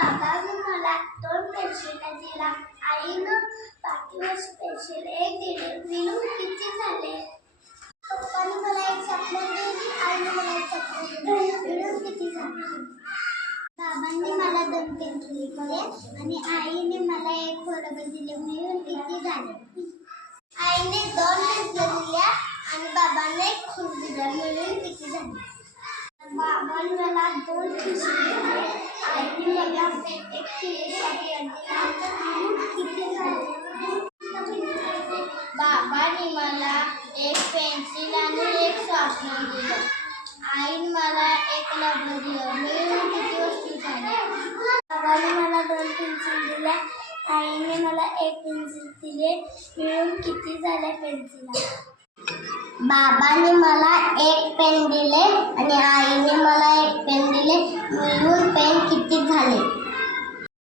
बाबाने मला 2 पेन्सिला दिला. आईनं बाकीवर पेन्सिल 1 दिली. मिळून किती झाले? पप्पाने मला 1 चॉकलेट दिली. आईने मला 1 चॉकलेट दिली. मिळून किती झाले? बाबांनी मला 2 पेन्सिली दिल्या आणि आईने मला 1 बरोबर दिले. मिळून किती झाले? आईने 2 पेन्सिली दिल्या आणि बाबांना 1 खून दिला. मिळून किती झाले? बाबांनी मला 2 पिशव्या दिल्या. आईने मला 1 किलोसाठी मिळून किती झाले? बाबांनी मला 1 पेन्सिल आणि 1 शॉर्पनर दिलं. आईने मला 1 रबर दिलं. मिळून किती वस्तू झाल्या? बाबांनी मला 2 पेन्सिल दिल्या. आईने मला 1 पेन्सिल दिले. मिळून किती झाल्या पेन्सिला? बाबांनी मला 1 पेन दिले आणि आईने मला 1 पेन दिले. मिळून पेन किती झाले?